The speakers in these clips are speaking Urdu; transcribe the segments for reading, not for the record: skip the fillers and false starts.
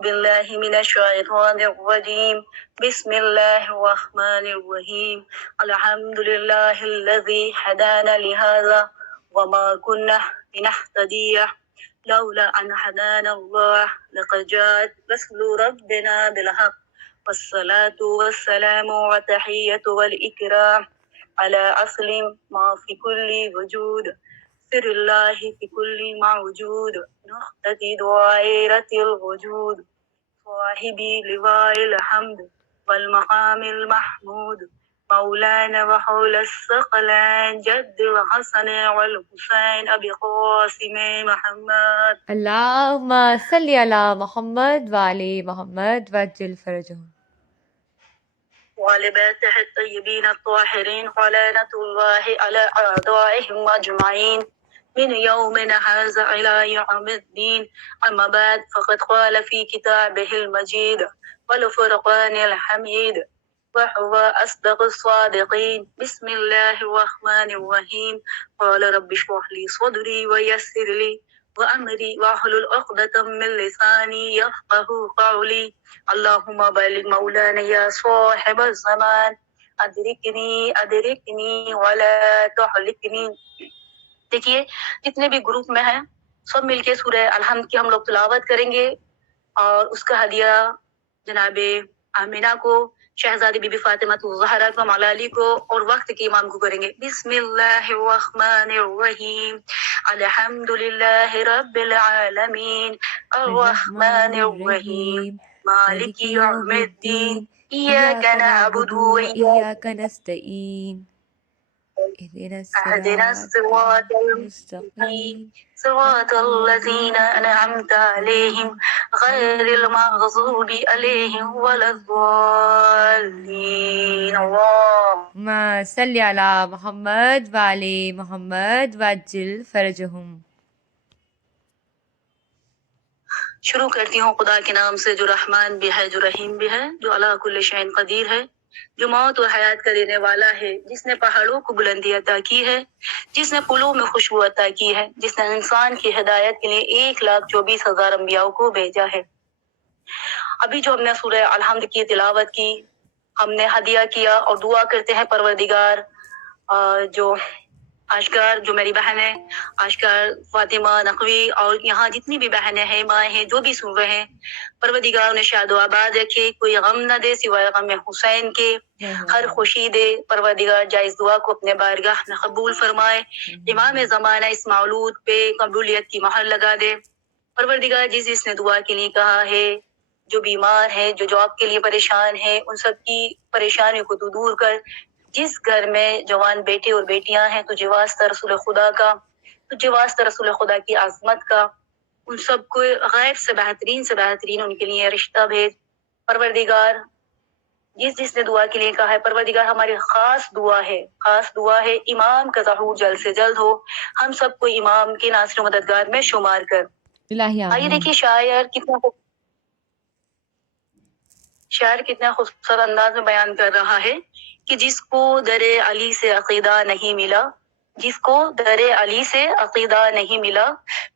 بالله من الشيطان الرجيم بسم الله الرحمن الرحيم الحمد لله الذي هدانا لهذا وما كنا لنهتدي لولا أن هدانا الله لقد جاءت رسل ربنا بالحق والصلاة والسلام والتحية والإكرام على أصل ما في كل وجود سر الله في كل موجود نقطة دائرة الوجود صاحبي لواء الحمد والمقام المحمود مولانا وحول الثقلين جد الحسن والحسين أبي قاسم محمد اللهم صل علی محمد وعلی محمد وعجل فرجهم. وعلى بيته الطيبين الطاهرين ولعنة الله على أعدائهم أجمعين من يومنا هذا إلى يوم الدين أما بعد فقد قال في كتابه المجيد والفرقان الحميد وهو أصدق الصادقين بسم الله الرحمن الرحيم قال رب اشرح لي صدري ويسر لي وأمري واحلل عقدة من لساني يفقه قولي اللهم بلغ مولانا يا صاحب الزمان ادرکنی ولا تحلکنی. دیکھیے جتنے بھی گروپ میں ہیں سب مل کے سورہ الحمد کی ہم لوگ تلاوت کریں گے اور اس کا ہدیہ جناب آمینہ کو، شہزادی بی بی فاطمہ الزہرا کو، مولا علی کو اور وقت کے امام کو کریں گے. بسم اللہ الرحمن الرحیم الحمد للہ رب العالمین الرحمن الرحیم مالک یوم الدین ایاک نعبد و ایاک وإياك نستعين اهدنا اهدنا الصراط الصراط المستقيم المستقيم صراط الذين أنعمت عليهم غير المغضوب عليهم ولا الضالين. اللهم صل علی محمد وعلی محمد وعجل فرجهم. شروع کرتی ہوں خدا کے نام سے جو رحمان بھی ہے، جو رحیم بھی ہے، جو علی کل شیء قدیر ہے، جو موت اور حیات کا دینے والا ہے، جس نے پہاڑوں کو بلندی عطا کی ہے، جس نے پھولوں میں خوشبو عطا کی ہے، جس نے انسان کی ہدایت کے لیے 1,24,000 انبیاء کو بھیجا ہے. ابھی جو ہم نے سورہ الحمد کی تلاوت کی، ہم نے ہدیہ کیا اور دعا کرتے ہیں پروردگار جو آشکار، جو میری بہن ہے آشکار، فاطمہ نقوی اور یہاں جتنی بھی بہنیں ہیں، مائیں ہیں، جو بھی سن رہے ہیں، پروردگار انہیں شاد و آباد رکھے، کوئی غم نہ دے سوائے غم حسین کے، ہر خوشی دے. پروردگار جائز دعا کو اپنے بارگاہ میں قبول فرمائے، امام زمانہ اس مولود پہ قبولیت کی مہر لگا دے. پروردگار جس نے دعا کے لیے کہا ہے، جو بیمار ہے، جو جاب کے لیے پریشان ہے، ان سب کی پریشانیوں کو تو دور کر. جس گھر میں جوان بیٹے اور بیٹیاں ہیں، تجھے واسطہ رسول خدا کا، تجھے واسطہ رسول خدا کی عظمت کا، ان سب کو غیب سے بہترین ان کے لیے رشتہ بھیج. پروردگار جس نے دعا کے لیے کہا ہے، پروردگار ہماری خاص دعا ہے امام کا ظہور جلد سے جلد ہو، ہم سب کو امام کے ناصر و مددگار میں شمار کر. الہی آئیے آمین. دیکھیے شاعر کتنا خوبصورت انداز میں بیان کر رہا ہے کہ جس کو در علی سے عقیدہ نہیں ملا، جس کو در علی سے عقیدہ نہیں ملا،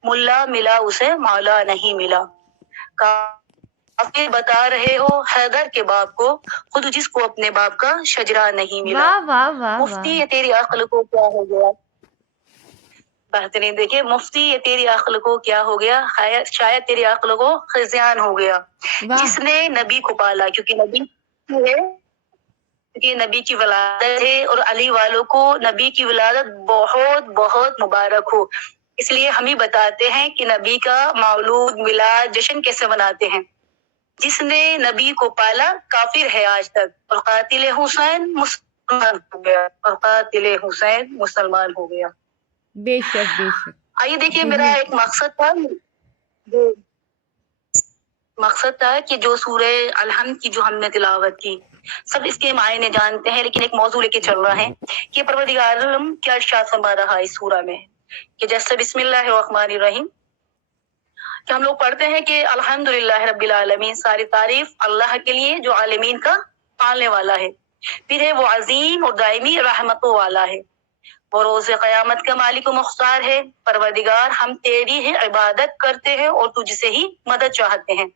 ملا ملا اسے مولا نہیں ملا. کافی بتا رہے ہو حیدر کے باپ کو، خود جس کو اپنے باپ کا شجرہ نہیں ملا. واہ واہ واہ مفتی واہ. یہ تیری عقل کو کیا ہو گیا، بہترین. دیکھیے مفتی یہ تیری عقل کو کیا ہو گیا، شاید تیری عقل کو خزیان ہو گیا. واہ. جس نے نبی کو پالا، کیونکہ نبی کی ولادت ہے اور علی والوں کو نبی کی ولادت بہت بہت مبارک ہو. اس لیے ہم ہی بتاتے ہیں کہ نبی کا مولود میلاد جشن کیسے مناتے ہیں. جس نے نبی کو پالا کافر ہے آج تک، اور قاتل حسین مسلمان ہو گیا، اور قاتل حسین مسلمان ہو گیا. بے شک بے شک. آئیے دیکھیے میرا ایک مقصد تھا کہ جو سورہ الحمد کی جو ہم نے تلاوت کی، سب اس کے معنی جانتے ہیں، لیکن ایک موضوع لے کے چل رہا ہے کہ پروردگار عالم کیا ارشاد فرما رہا ہے اس سورہ میں، کہ جیسے بسم اللہ الرحمن الرحیم کہ ہم لوگ پڑھتے ہیں کہ الحمدللہ رب العالمین، ساری تعریف اللہ کے لیے جو عالمین کا پالنے والا ہے. پھر ہے وہ عظیم اور دائمی رحمتوں والا ہے، وہ روز قیامت کا مالک و مختار ہے. پروردگار ہم تیری ہی عبادت کرتے ہیں اور تجھ سے ہی مدد چاہتے ہیں.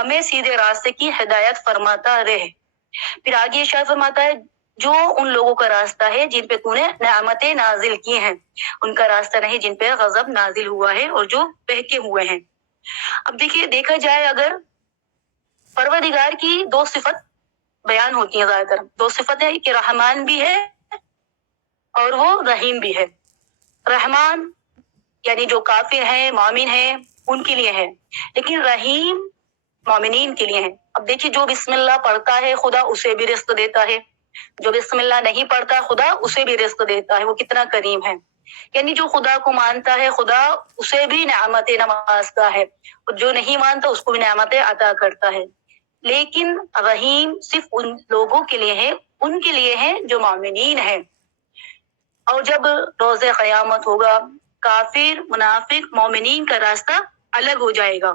ہمیں سیدھے راستے کی ہدایت فرماتا رہے۔ پھر آگے ارشاد فرماتا ہے جو ان لوگوں کا راستہ ہے جن پہ تو نے نعمتیں نازل کی ہیں، ان کا راستہ نہیں جن پہ غضب نازل ہوا ہے اور جو بہکے ہوئے ہیں۔ اب دیکھیے دیکھا جائے اگر پروردگار کی دو صفت بیان ہوتی ہیں، زیادہ تر دو صفت ہے کہ رحمان بھی ہے اور وہ رحیم بھی ہے۔ رحمان یعنی جو کافر ہیں مومن ہیں ان کے لیے ہے، لیکن رحیم مومنین کے لیے ہے۔ اب دیکھیے جو بسم اللہ پڑھتا ہے خدا اسے بھی رزق دیتا ہے، جو بسم اللہ نہیں پڑھتا خدا اسے بھی رزق دیتا ہے، وہ کتنا کریم ہے۔ یعنی جو خدا کو مانتا ہے خدا اسے بھی نعمتیں نوازتا ہے، اور جو نہیں مانتا اس کو بھی نعمتیں عطا کرتا ہے۔ لیکن رحیم صرف ان لوگوں کے لیے ہے، ان کے لیے ہے جو مومنین ہیں۔ اور جب روز قیامت ہوگا کافر منافق مومنین کا راستہ الگ ہو جائے گا،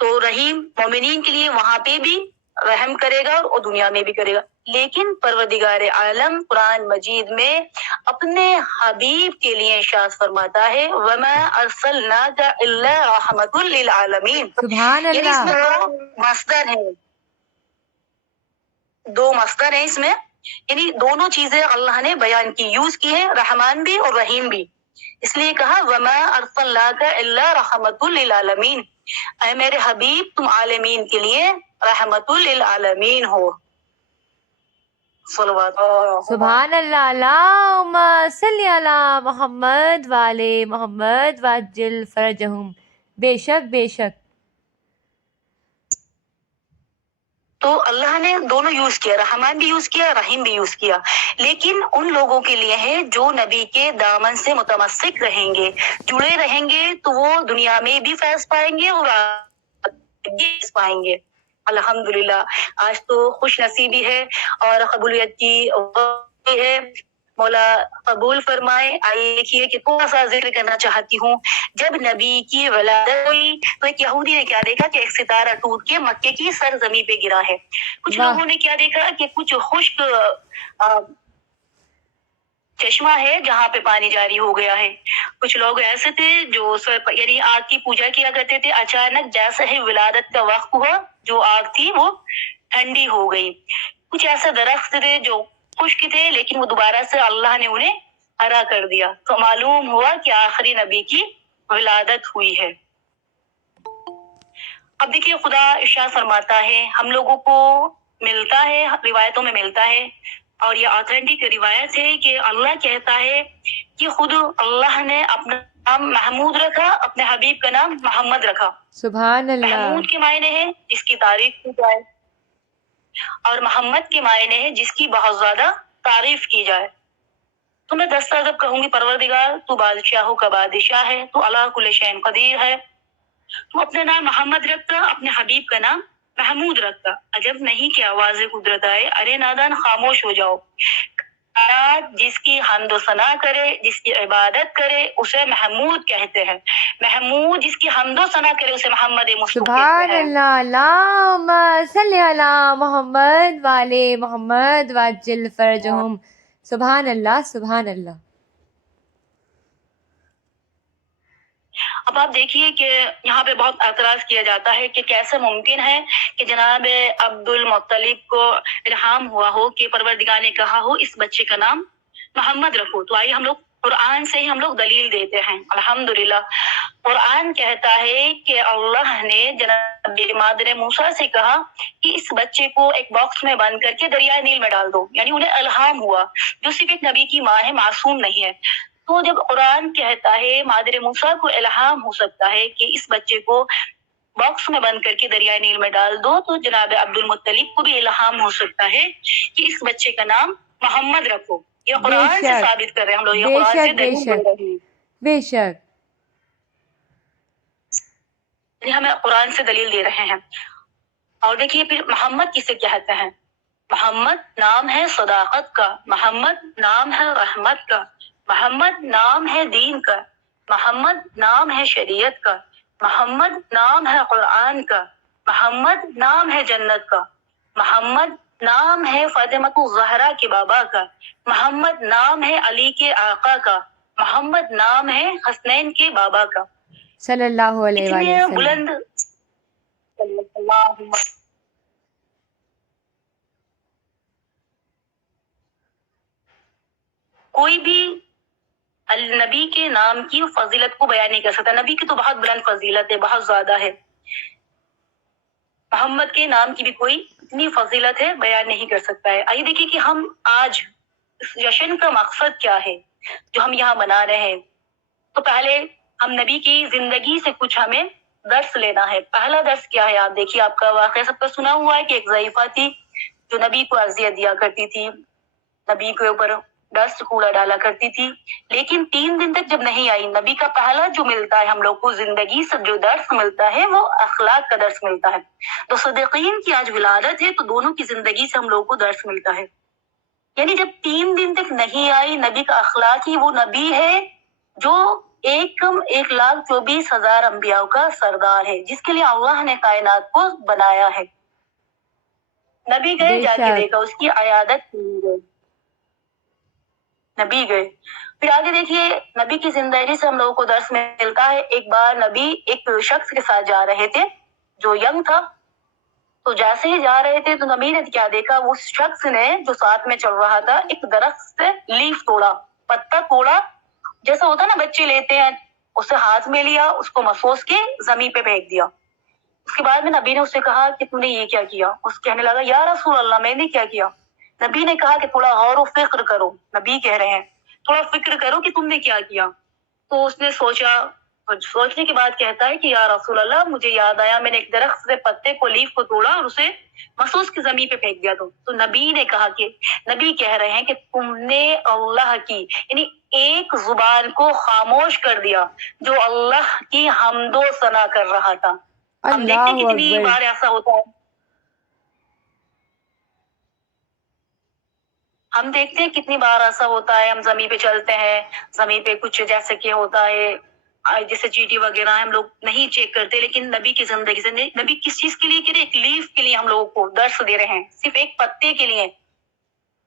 تو رحیم مومنین کے لیے وہاں پہ بھی رحم کرے گا اور دنیا میں بھی کرے گا۔ لیکن پروردگار عالم قرآن مجید میں اپنے حبیب کے لیے ارشاد فرماتا ہے وَمَا أَرْسَلْنَاكَ إِلَّا رَحْمَةً لِلْعَالَمِينَ۔ سبحان یعنی اس اللہ، میں دو مصدر ہیں اس میں، یعنی دونوں چیزیں اللہ نے بیان کی، یوز کی ہے، رحمان بھی اور رحیم بھی۔ اس لیے کہا وَمَا أَرْسَلْنَاكَ إِلَّا رَحْمَةً لِلْعَالَمِينَ، اے میرے حبیب تم عالمین کے لیے رحمت للعالمین ہو۔ صلوات سبحان اللہ، اللہم صلی علی محمد والے محمد وعجل فرجہم۔ بے شک بے شک، تو اللہ نے دونوں یوز کیا، رحمان بھی یوز کیا رحیم بھی یوز کیا، لیکن ان لوگوں کے لیے ہے جو نبی کے دامن سے متمسک رہیں گے، جڑے رہیں گے، تو وہ دنیا میں بھی فیض پائیں گے اور آخرت بھی فیض پائیں گے۔ الحمدللہ آج تو خوش نصیبی ہے اور قبولیت کی وقت ہے، مولا قبول فرمائے۔ آئیے دیکھیے کہ تھوڑا سا ذکر کرنا چاہتی ہوں۔ جب نبی کی ولادت ہوئی تو ایک یہودی نے کیا دیکھا کہ ایک ستارہ ٹوٹ کے مکے کی سرزمین پہ گرا ہے۔ کچھ واہ، لوگوں نے کیا دیکھا کہ کچھ خشک چشمہ ہے جہاں پہ پانی جاری ہو گیا ہے۔ کچھ لوگ ایسے تھے جو یعنی آگ کی پوجا کیا کرتے تھے، اچانک جیسے ہی ولادت کا وقت ہوا جو آگ تھی وہ ٹھنڈی ہو گئی۔ کچھ ایسے درخت تھے جو خشک تھے لیکن وہ دوبارہ سے اللہ نے انہیں ہرا کر دیا، تو معلوم ہوا کہ آخری نبی کی ولادت ہوئی ہے۔ اب دیکھیے خدا ارشاد فرماتا ہے ہم لوگوں کو ملتا ہے، روایتوں میں ملتا ہے اور یہ آتھینٹک روایت ہے کہ اللہ کہتا ہے کہ خود اللہ نے اپنا نام محمود رکھا، اپنے حبیب کا نام محمد رکھا۔ سبحان اللہ، محمود کے معنی ہے جس کی تعریف کی جائے، اور محمد کے معنی ہے جس کی بہت زیادہ تعریف کی جائے۔ تو میں دستاذب کہوں گی پروردگار تو بادشاہوں کا بادشاہ ہے، تو علی کل شیء قدیر ہے، تو اپنا نام محمد رکھتا، اپنے حبیب کا نام محمود رکھتا۔ عجب نہیں کہ آواز قدرت آئے، ارے نادان خاموش ہو جاؤ۔ جس کی حمد و ثنا کرے، جس کی عبادت کرے اسے محمود کہتے ہیں، محمود جس کی حمد و ثنا کرے اسے محمد مصطفی سبحان کہتے ہیں۔ اللہ، اللہم صلی علی محمد والے محمد وعجل فرجہم۔ سبحان اللہ سبحان اللہ۔ اب آپ دیکھیے کہ یہاں پہ بہت اعتراض کیا جاتا ہے کہ کیسے ممکن ہے کہ جناب عبد المطلب کو الہام ہوا ہو کہ پروردگار نے کہا ہو اس بچے کا نام محمد رکھو۔ تو آئیے ہم لوگ قرآن سے ہی ہم لوگ دلیل دیتے ہیں۔ الحمدللہ قرآن کہتا ہے کہ اللہ نے جناب مادر موسیٰ سے کہا کہ اس بچے کو ایک باکس میں بند کر کے دریائے نیل میں ڈال دو، یعنی انہیں الہام ہوا، جو صرف ایک نبی کی ماں ہے، معصوم نہیں ہے۔ تو جب قرآن کہتا ہے مادر موسیٰ کو الہام ہو سکتا ہے کہ اس بچے کو باکس میں بند کر کے دریائے نیل میں ڈال دو، تو جناب عبد المطلب کو بھی الہام ہو سکتا ہے کہ اس بچے کا نام محمد رکھو۔ یہ بے قرآن سے شک، ثابت کر رہے ہیں ہم لوگ، یہ بے قرآن سے شک بے دلیل شک دے رہے ہیں، بے شک۔ یہ ہمیں قرآن سے دلیل دے رہے ہیں۔ اور دیکھیے پھر محمد کسے کہتے ہیں؟ محمد نام ہے صداقت کا، محمد نام ہے رحمت کا، محمد نام ہے دین کا، محمد نام ہے شریعت کا، محمد نام ہے قرآن کا، محمد نام ہے جنت کا، محمد نام ہے فاطمہ الزہرا کے بابا کا، محمد نام ہے علی کے آقا کا، محمد نام ہے حسنین کے بابا کا۔ صلی اللہ علیہ وآلہ اتنے وسلم۔ بلند وسلم۔ کوئی بھی النبی کے نام کی فضیلت کو بیان نہیں کر سکتا. نبی کی تو بہت بلند فضیلت ہے، بہت زیادہ ہے. محمد کے نام کی بھی کوئی اتنی فضیلت ہے بیان نہیں کر سکتا ہے. آئیے دیکھیے کہ ہم آج اس جشن کا مقصد کیا ہے جو ہم یہاں منا رہے ہیں. تو پہلے ہم نبی کی زندگی سے کچھ ہمیں درس لینا ہے. پہلا درس کیا ہے؟ آپ دیکھیے، آپ کا واقعہ سب کا سنا ہوا ہے کہ ایک ضعیفہ تھی جو نبی کو اذیت دیا کرتی تھی، نبی کے اوپر ڈسٹ کوڑا ڈالا کرتی تھی، لیکن 3 دن تک جب نہیں آئی. نبی کا پہلا جو ملتا ہے ہم لوگ کو زندگی سے جو درس ملتا ہے وہ اخلاق کا درس ملتا ہے. تو صدیقین کی آج ولادت ہے تو دونوں کی زندگی سے ہم لوگ کو درس ملتا ہے. یعنی جب 3 دن تک نہیں آئی نبی کا اخلاق ہی وہ نبی ہے جو 1,24,000 انبیاء کا سردار ہے، جس کے لیے اللہ نے کائنات کو بنایا ہے. نبی گئے، بے جا کے شک دیکھا، اس کی عیادت کی گئی. نبی گئے. پھر آگے دیکھیے نبی کی زندگی سے ہم لوگوں کو درس ملتا ہے. ایک بار نبی ایک شخص کے ساتھ جا رہے تھے جو ینگ تھا. تو جیسے ہی جا رہے تھے تو نبی نے کیا دیکھا، اس شخص نے جو ساتھ میں چل رہا تھا ایک درخت سے لیف توڑا، پتا توڑا. جیسا ہوتا نا بچے لیتے ہیں، اسے ہاتھ میں لیا، اس کو محفوظ کے زمین پہ پھینک دیا. اس کے بعد میں نبی نے اس سے کہا کہ تو نے یہ کیا کیا؟ اس کہنے لگا یا رسول اللہ میں نے کیا کیا؟ نبی نے کہا کہ تھوڑا غور و فکر کرو. نبی کہہ رہے ہیں تھوڑا فکر کرو کہ تم نے کیا کیا. تو اس نے سوچا، اور سوچنے کے بعد کہتا ہے کہ یا رسول اللہ مجھے یاد آیا میں نے ایک درخت سے پتے کو لیف کو توڑا اور اسے محسوس کی زمین پہ پھینک دیا. تو نبی نے کہا کہ نبی کہہ رہے ہیں کہ تم نے اللہ کی یعنی ایک زبان کو خاموش کر دیا جو اللہ کی حمد و ثنا کر رہا تھا. ہم دیکھتے ہیں اللہ کتنی اکبر. بار ایسا ہوتا ہے، ہم دیکھتے ہیں کتنی بار ایسا ہوتا ہے، ہم زمین پہ چلتے ہیں، زمین پہ کچھ جیسے کہ ہوتا ہے جیسے چیٹی وغیرہ ہم لوگ نہیں چیک کرتے، لیکن نبی کی زندگی سے نبی کس چیز کے لیے کہہ رہے؟ ایک لیف کے لیے ہم لوگوں کو درس دے رہے ہیں، صرف ایک پتے کے لیے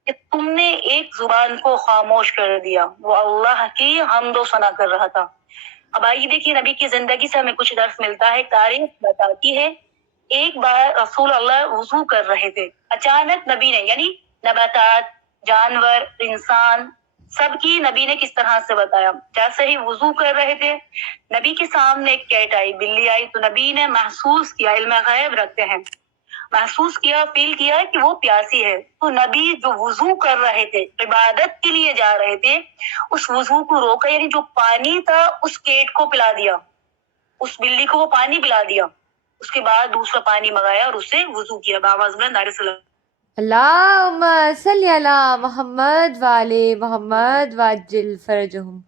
کہ تم نے ایک زبان کو خاموش کر دیا. وہ اللہ کی حمد و ثنا کر رہا تھا. اب آئیے دیکھیے نبی کی زندگی سے ہمیں کچھ درس ملتا ہے. تاریخ بتاتی ہے ایک بار رسول اللہ وضو کر رہے تھے، اچانک نبی نے یعنی نباتات، جانور، انسان سب کی نبی نے کس طرح سے بتایا. جیسے ہی وضو کر رہے تھے نبی کے سامنے ایک کیٹ آئی، بلی آئی. تو نبی نے محسوس کیا، علم غیب رکھتے ہیں، محسوس کیا، فیل کیا کہ وہ پیاسی ہے. تو نبی جو وضو کر رہے تھے، عبادت کے لیے جا رہے تھے، اس وضو کو روکا، یعنی جو پانی تھا اس کیٹ کو پلا دیا، اس بلی کو وہ پانی پلا دیا. اس کے بعد دوسرا پانی منگایا اور اس سے وضو کیا. بآواز بلند نعرہ صلی اللہ. اللہم صلی علی محمد والے محمد وعجل فرجہم.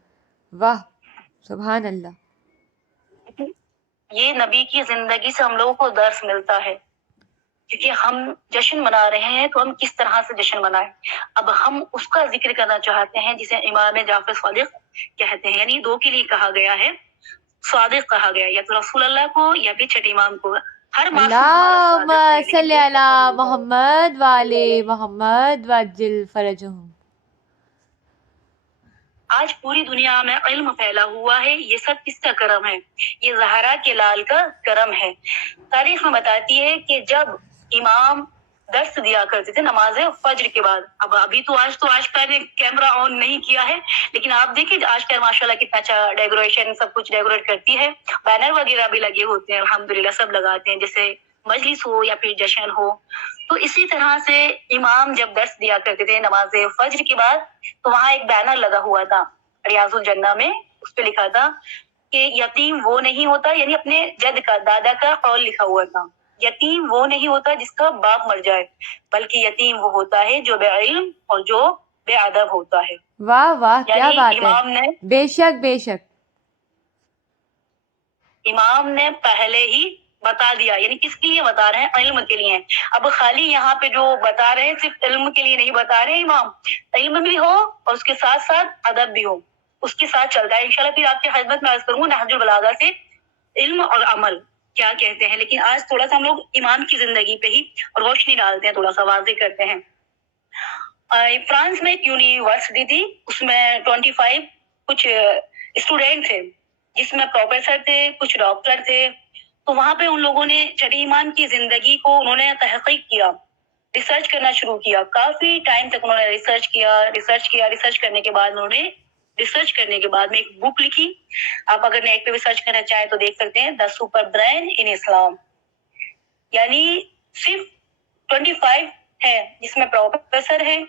واہ سبحان اللہ. یہ نبی کی زندگی سے ہم لوگوں کو درس ملتا ہے، کیونکہ ہم جشن منا رہے ہیں تو ہم کس طرح سے جشن منائیں. اب ہم اس کا ذکر کرنا چاہتے ہیں جسے امام جعفر صادق کہتے ہیں. یعنی 2 کے لیے کہا گیا ہے، صادق کہا گیا، یا تو رسول اللہ کو یا پھر چھٹے امام کو. ہر معصوم ہمارا اللہم صادق ہے، لیکن صلی وہ علی کہا جاتا ہے محمد والے محمد وعجل فرجہم. آج پوری دنیا میں علم پھیلا ہوا ہے، یہ سب کس کا کرم ہے؟ یہ زہرا کے لال کا کرم ہے. تاریخ میں بتاتی ہے کہ جب امام درس دیا کرتے تھے نماز فجر کے بعد. اب ابھی تو آج کا نے کیمرہ آن نہیں کیا ہے، لیکن آپ دیکھیں آج کا ماشاءاللہ کتنا اچھا ڈیکوریشن، سب کچھ ڈیکوریٹ کرتی ہے، بینر وغیرہ بھی لگے ہوتے ہیں، الحمدللہ سب لگاتے ہیں جیسے مجلس ہو یا پھر جشن ہو. تو اسی طرح سے امام جب درس دیا کرتے تھے نماز فجر کے بعد تو وہاں ایک بینر لگا ہوا تھا ریاض الجنہ میں، اس پہ لکھا تھا کہ یتیم وہ نہیں ہوتا، یعنی اپنے جد کا، دادا کا قول لکھا ہوا تھا، یتیم وہ نہیں ہوتا جس کا باپ مر جائے، بلکہ یتیم وہ ہوتا ہے جو بے علم اور جو بے ادب ہوتا ہے. واہ واہ کیا یعنی بات ہے. بے شک بے شک. امام نے پہلے ہی بتا دیا، یعنی کس کے لیے بتا رہے ہیں؟ علم کے لیے. اب خالی یہاں پہ جو بتا رہے ہیں صرف علم کے لیے نہیں بتا رہے امام، علم بھی ہو اور اس کے ساتھ ساتھ ادب بھی ہو، اس کے ساتھ چلتا ہے. انشاءاللہ پھر آپ کی خدمت میں عرض کروں گا نہج البلاغہ سے علم اور عمل کیا کہتے ہیں. لیکن آج تھوڑا سا ہم لوگ امام کی زندگی پہ ہی روشنی ڈالتے ہیں، تھوڑا سا واضح کرتے ہیں. فرانس میں ایک یونیورسٹی تھی، اس میں 25 کچھ اسٹوڈینٹ تھے، جس میں پروفیسر تھے، کچھ ڈاکٹر تھے تو وہاں پہ ان لوگوں نے چھٹے امام کی زندگی کو انہوں نے تحقیق کیا، ریسرچ کرنا شروع کیا. کافی ٹائم تک انہوں نے ریسرچ کرنے کے بعد انہوں نے ریسرچ کرنے کے بعد میں ایک بک لکھی. آپ اگر نیٹ پہ بھی سرچ کرنا چاہیں تو دیکھ سکتے ہیں، دا سپر برین ان اسلام. یعنی صرف 25 ہے جس میں پروفیسر ہیں،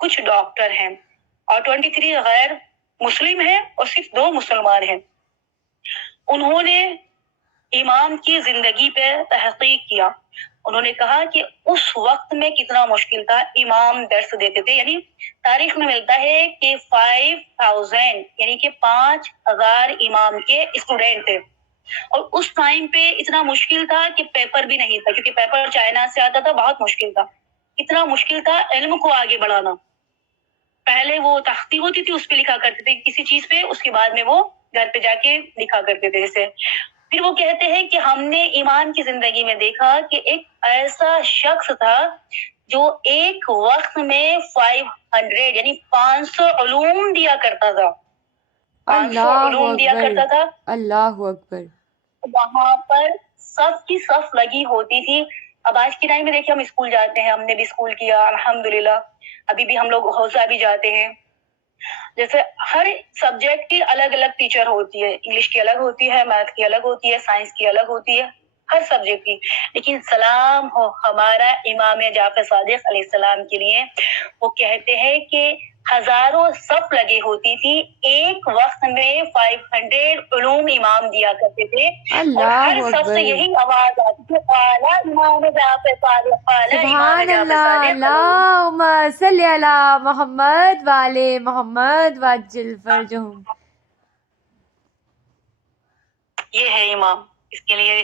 کچھ ڈاکٹر ہیں، اور 23 غیر مسلم ہیں اور صرف 2 مسلمان ہیں. انہوں نے امام کی زندگی پہ تحقیق کیا. انہوں نے کہا کہ اس وقت میں کتنا مشکل تھا. امام درس دیتے تھے، یعنی تاریخ میں ملتا ہے کہ 5000 یعنی کہ 5000 امام کے اسٹوڈنٹ تھے، اور اس ٹائم پہ اتنا مشکل تھا کہ پیپر بھی نہیں تھا، کیونکہ پیپر چائنا سے آتا تھا. بہت مشکل تھا، اتنا مشکل تھا علم کو آگے بڑھانا. پہلے وہ تختی ہوتی تھی، اس پہ لکھا کرتے تھے کسی چیز پہ، اس کے بعد میں وہ گھر پہ جا کے لکھا کرتے تھے. جیسے پھر وہ کہتے ہیں کہ ہم نے امام کی زندگی میں دیکھا کہ ایک ایسا شخص تھا جو ایک وقت میں 500 یعنی 500 علوم دیا کرتا تھا. 500 اللہ علوم دیا اکبر، کرتا تھا. اللہ اکبر. وہاں پر صف کی صف لگی ہوتی تھی. اب آج کے ٹائم میں دیکھیں، ہم اسکول جاتے ہیں، ہم نے بھی اسکول کیا الحمدللہ، ابھی بھی ہم لوگ حوصلہ بھی جاتے ہیں. جیسے ہر سبجیکٹ کی الگ الگ ٹیچر ہوتی ہے، انگلش کی الگ ہوتی ہے، میتھ کی الگ ہوتی ہے، سائنس کی الگ ہوتی ہے، ہر سبجیکٹ کی. لیکن سلام ہو ہمارا امام جعفر صادق علیہ السلام کے لیے. وہ کہتے ہیں کہ ہزاروں صف لگی ہوتی تھی، ایک وقت میں 500 علوم امام دیا کرتے تھے، اور اللہ ہر صف سے اکبر. یہی آواز آتی تھی، قال امام جعفر صادق، قال امام سبحان جعفر اللہ. صادق. اللہم صلی علی محمد والے محمد وعجل فرجہم. یہ ہے امام. اس کے لیے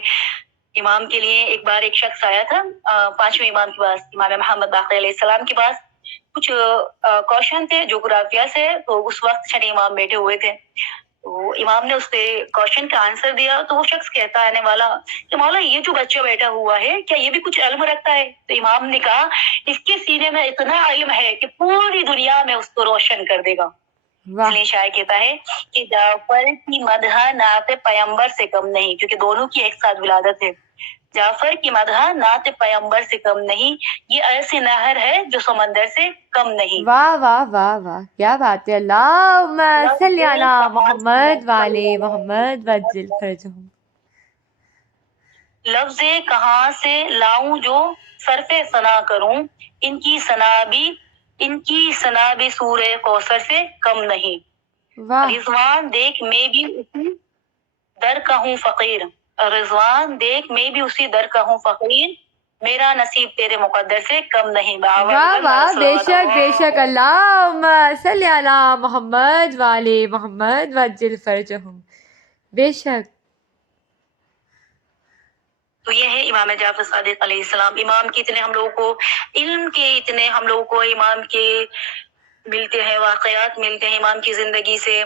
امام کے لیے ایک بار ایک شخص آیا تھا 5ویں امام کے پاس، امام محمد باقر علیہ السلام کے پاس. کچھ کوشچن تھے جغرافیہ سے، تو اس وقت چھٹے امام بیٹھے ہوئے تھے. تو امام نے اس پہ کوشچن کا آنسر دیا. تو وہ شخص کہتا آنے والا کہ مولا یہ جو بچہ بیٹھا ہوا ہے کیا یہ بھی کچھ علم رکھتا ہے؟ تو امام نے کہا اس کے سینے میں اتنا علم ہے کہ پوری دنیا میں اس کو روشن کر دے گا. اس واہ. لیے شاعر کہتا ہے کہ جعفر کی مدح نعت پیمبر سے کم نہیں، کیونکہ دونوں کی ایک ساتھ ولادت ہے. جعفر کی مدح نعت پیمبر سے کم نہیں، یہ ایسی نہر ہے جو سمندر سے کم نہیں. واہ واہ واہ واہ، کیا بات ہے. اللہم صلی علی محمد والے محمد وعجل فرجہم. لفظ کہاں سے لاؤں جو صرف ثنا کروں، ان کی ثنا بھی سورہ کوثر سے کم نہیں. واہ. رضوان دیکھ میں بھی اسی در کا ہوں فقیر، رضوان دیکھ میں بھی اسی در کا ہوں فقیر، میرا نصیب تیرے مقدر سے کم نہیں. واہ واہ، بے شک بے شک. اللہم صلی علی محمد والے محمد وعجل فرجہم. بے شک. تو یہ ہے امام جعفر صادق علیہ السلام. امام کے اتنے ہم لوگوں کو علم کے، اتنے ہم لوگوں کو امام کے ملتے ہیں، واقعات ملتے ہیں امام کی زندگی سے.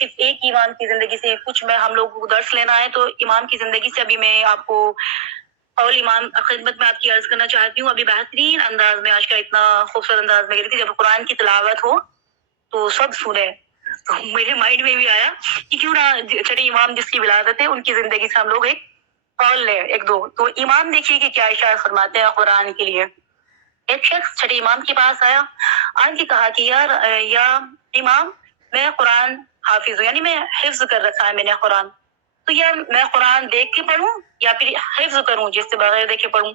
صرف ایک امام کی زندگی سے کچھ میں ہم لوگوں کو درس لینا ہے تو امام کی زندگی سے ابھی میں آپ کو اور امام خدمت میں آپ کی عرض کرنا چاہتی ہوں. ابھی بہترین انداز میں، آج کا اتنا خوبصورت انداز میں تھی، جب قرآن کی تلاوت ہو تو سب سنے. تو میرے مائنڈ میں بھی آیا کہ کیوں نہ چھٹے امام جس کی ولادت ہے ان کی زندگی سے ہم لوگ ایک قول لیں، ایک دو. تو امام دیکھیے کہ کیا اشارہ فرماتے ہیں قرآن کے لیے. ایک شخص چھٹے امام کے پاس آیا، آن کے کہا کہ یا امام میں قرآن حافظ ہوں، یعنی میں حفظ کر رکھا ہے میں نے قرآن، تو یا میں قرآن دیکھ کے پڑھوں یا پھر حفظ کروں جس سے بغیر دیکھے پڑھوں؟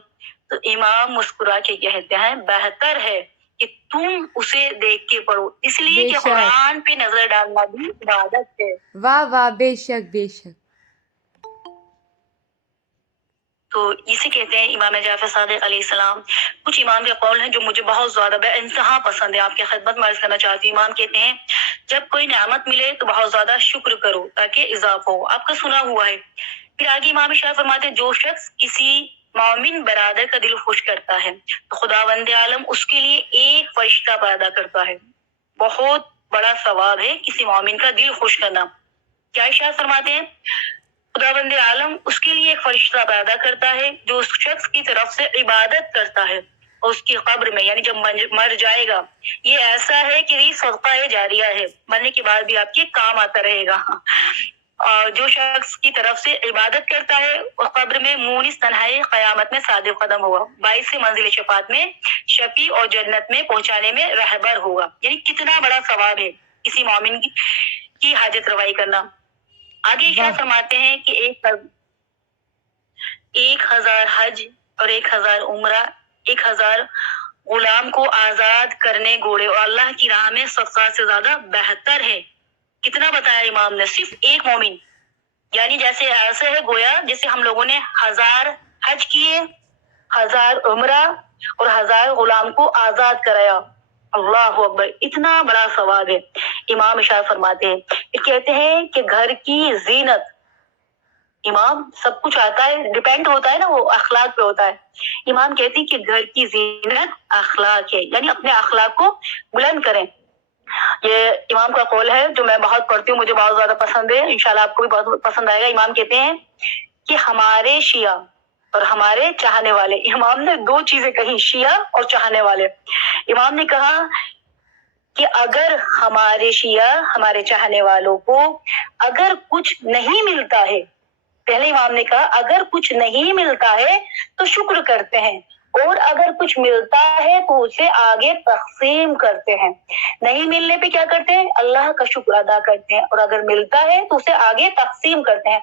تو امام مسکرا کے کہتے ہیں بہتر ہے کہ تم اسے دیکھ کے پڑھو، اس لیے بے کہ شک. قرآن پہ نظر ڈالنا بھی عبادت ہے. واہ واہ، بے شک بے شک. تو اسی کہتے ہیں امام جعفر صادق علیہ السلام. کچھ امام کے قول ہیں جو مجھے بہت زیادہ بے انتہا پسند ہے، آپ کی خدمت میں عرض کرنا چاہتی ہوں. امام کہتے ہیں جب کوئی نعمت ملے تو بہت زیادہ شکر کرو تاکہ اضافہ ہو. آپ کا سنا ہوا ہے. پھر آگے امام شاہ فرماتے ہیں جو شخص کسی مومن برادر کا دل خوش کرتا ہے تو خداوند عالم اس کے لیے ایک فرشتہ پیدا کرتا ہے. بہت بڑا ثواب ہے کسی مومن کا دل خوش کرنا. کیا ارشاد فرماتے ہیں؟ خداوند عالم اس کے لیے ایک فرشتہ پیدا کرتا ہے جو اس شخص کی طرف سے عبادت کرتا ہے، اور اس کی قبر میں یعنی جب مر جائے گا یہ ایسا ہے کہ یہ صدقہ جاریہ ہے، مرنے کے بعد بھی آپ کے کام آتا رہے گا. جو شخص کی طرف سے عبادت کرتا ہے وہ قبر میں مونس تنہائی، قیامت میں صادق قدم ہوگا، 22 منزل شفاعت میں شفیع اور جنت میں پہنچانے میں رہبر ہوگا۔ یعنی کتنا بڑا ثواب ہے کسی مومن کی حاجت روائی کرنا۔ آگے ارشاد فرماتے ہیں کہ 1000 حج اور 1000 عمرہ، 1000 غلام کو آزاد کرنے گھوڑے اور اللہ کی راہ میں صدقات سے زیادہ بہتر ہے۔ کتنا بتایا امام نے؟ صرف ایک مومن، یعنی جیسے ایسے ہے گویا جیسے ہم لوگوں نے 1000 حج کیے، 1000 عمرہ اور 1000 غلام کو آزاد کرایا۔ اللہ اکبر، اتنا بڑا ثواب ہے۔ امام ارشاد فرماتے ہیں، پھر کہتے ہیں کہ گھر کی زینت، امام سب کچھ آتا ہے، ڈیپینڈ ہوتا ہے نا، وہ اخلاق پہ ہوتا ہے۔ امام کہتے ہیں کہ گھر کی زینت اخلاق ہے، یعنی اپنے اخلاق کو بلند کریں۔ یہ امام کا قول ہے جو میں بہت پڑھتی ہوں، مجھے بہت زیادہ پسند ہے، انشاءاللہ آپ کو بھی بہت پسند آئے گا۔ امام کہتے ہیں کہ ہمارے شیعہ اور ہمارے چاہنے والے، امام نے 2 چیزیں کہی، شیعہ اور چاہنے والے۔ امام نے کہا کہ اگر ہمارے شیعہ، ہمارے چاہنے والوں کو اگر کچھ نہیں ملتا ہے، پہلے امام نے کہا اگر کچھ نہیں ملتا ہے تو شکر کرتے ہیں، اور اگر کچھ ملتا ہے تو اسے آگے تقسیم کرتے ہیں۔ نہیں ملنے پہ کیا کرتے ہیں؟ اللہ کا شکر ادا کرتے ہیں، اور اگر ملتا ہے تو اسے آگے تقسیم کرتے ہیں۔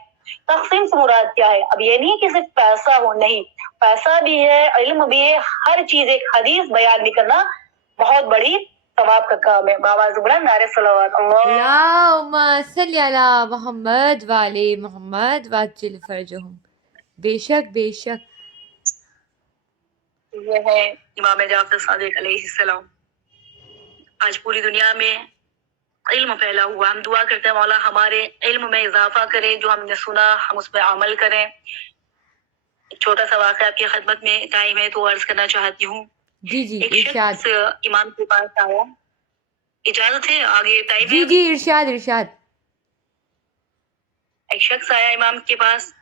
تقسیم سے مراد کیا ہے؟ اب یہ نہیں کہ صرف پیسہ ہو، نہیں، پیسہ بھی ہے، علم بھی ہے، ہر چیز، ایک حدیث بیان بھی کرنا بہت بڑی ثواب کا کام ہے۔ بابا زبران نعرہ صلوات اللہ اللہم صلی علی محمد والے محمد وعجل فرجہم۔ بے شک بے شک یہ ہے امام جعفر صادق علیہ السلام۔ آج پوری دنیا میں علم پھیلا ہوا، ہم دعا کرتے ہیں مولا ہمارے علم میں اضافہ کرے، جو ہم نے سنا ہم اس پہ عمل کریں۔ ایک چھوٹا سا واقعہ آپ کی خدمت میں ٹائم ہے تو عرض کرنا چاہتی ہوں۔ جی جی ایک ارشاد، شخص امام کے پاس آیا، اجازت ہے آگے ٹائم جی ہے؟ جی ارشاد ارشاد۔ ایک شخص آیا امام کے پاس،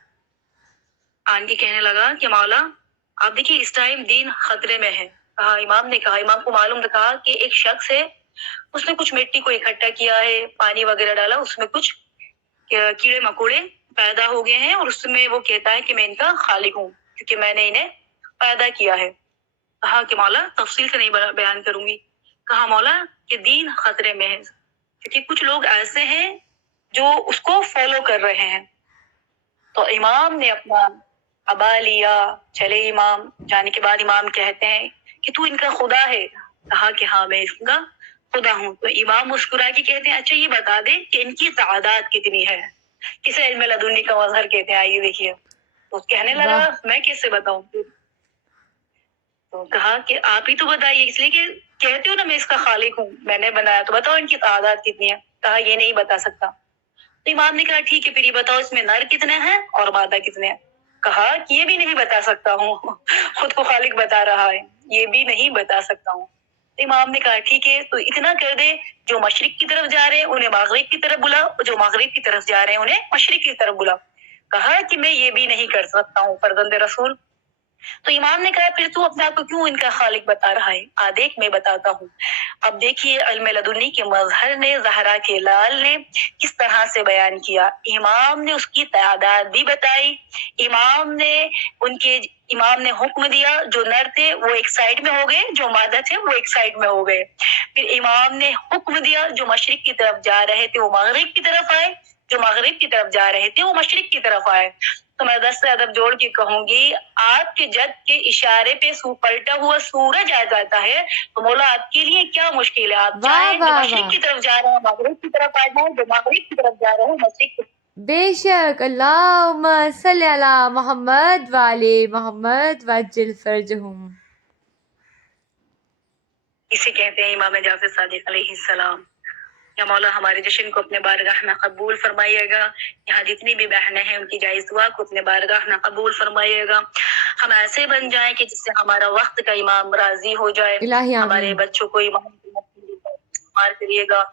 آن کے کہنے لگا کہ مولا آپ دیکھیے اس ٹائم دین خطرے میں ہے۔ کہا، امام نے کہا، امام کو معلوم تھا کہ ایک شخص ہے، اس نے کچھ مٹی کو اکٹھا کیا ہے، پانی وغیرہ ڈالا، اس میں کچھ کیڑے مکوڑے پیدا ہو گئے ہیں، اور اس میں وہ کہتا ہے کہ میں ان کا خالق ہوں کیونکہ میں نے انہیں پیدا کیا ہے۔ کہا کہ مولا تفصیل سے نہیں بیان کروں گی۔ کہا مولا کہ دین خطرے میں ہے کیونکہ کچھ لوگ ایسے ہیں جو اس کو فالو کر رہے ہیں۔ تو امام نے اپنا ابا لیا، چلے امام، جانے کے بعد امام کہتے ہیں کہ تو ان کا خدا ہے؟ کہا کہ ہاں میں اس کا خدا ہوں۔ تو امام مسکرا کے کہتے ہیں اچھا یہ بتا دے کہ ان کی تعداد کتنی ہے؟ کسے علم لدنی کا مظہر کہتے ہیں، آئیے دیکھیے۔ تو کہنے لگا میں کیسے بتاؤں؟ تو کہا کہ آپ ہی تو بتائیے، اس لیے کہ کہتے ہو نا میں اس کا خالق ہوں، میں نے بنایا، تو بتاؤ ان کی تعداد کتنی ہے؟ کہا یہ نہیں بتا سکتا۔ تو امام نے کہا ٹھیک ہے پھر یہ بتاؤ اس میں نر کتنے ہیں اور مادہ کتنے ہیں؟ کہا کہ یہ بھی نہیں بتا سکتا ہوں، خود کو خالق بتا رہا ہے، یہ بھی نہیں بتا سکتا ہوں۔ تو امام نے کہا ٹھیک ہے تو اتنا کر دے، جو مشرق کی طرف جا رہے ہیں انہیں مغرب کی طرف بلا، جو مغرب کی طرف جا رہے ہیں انہیں مشرق کی طرف بلا۔ کہا کہ میں یہ بھی نہیں کر سکتا ہوں فرزند رسول۔ تو امام نے کہا پھر تو اپنے آپ کو کیوں ان کا خالق بتا رہا ہے؟ دیکھ میں بتاتا ہوں۔ اب دیکھیے علم لدنی کے مظہر نے، زہرا کے لال نے کس طرح سے بیان کیا۔ امام نے اس کی تعداد بھی بتائی، امام نے حکم دیا، جو نر تھے وہ ایک سائڈ میں ہو گئے، جو مادہ تھے وہ ایک سائڈ میں ہو گئے۔ پھر امام نے حکم دیا جو مشرق کی طرف جا رہے تھے وہ مغرب کی طرف آئے، جو مغرب کی طرف جا رہے تھے وہ مشرق کی طرف آئے۔ تو میں دست ادب جوڑ کے کہوں گی آپ کے جد کے اشارے پہ پلٹا ہوا سورج آ جاتا ہے تو مولا آپ کے لیے کیا مشکل ہے؟ آپ چاہیں جو مشرق کی طرف جا رہے ہیں مغرب کی طرف آ جائیں، جو مغرب کی طرف جا رہے ہیں مشرق کی طرف۔ بے شک اللہم صلی علی محمد والے محمد وعجل فرجہم۔ اسے کہتے ہیں امام جعفر صادق علیہ السلام۔ یا مولا ہمارے جشن کو اپنے بارگاہ میں قبول فرمائیے گا، یہاں جتنی بھی بہنیں ہیں ان کی جائز دعا کو اپنے بارگاہ میں قبول فرمائیے گا۔ ہم ایسے بن جائیں کہ جس سے ہمارا وقت کا امام راضی ہو جائے، الہی آمین۔ ہمارے بچوں کو امام کی مار کریے گا۔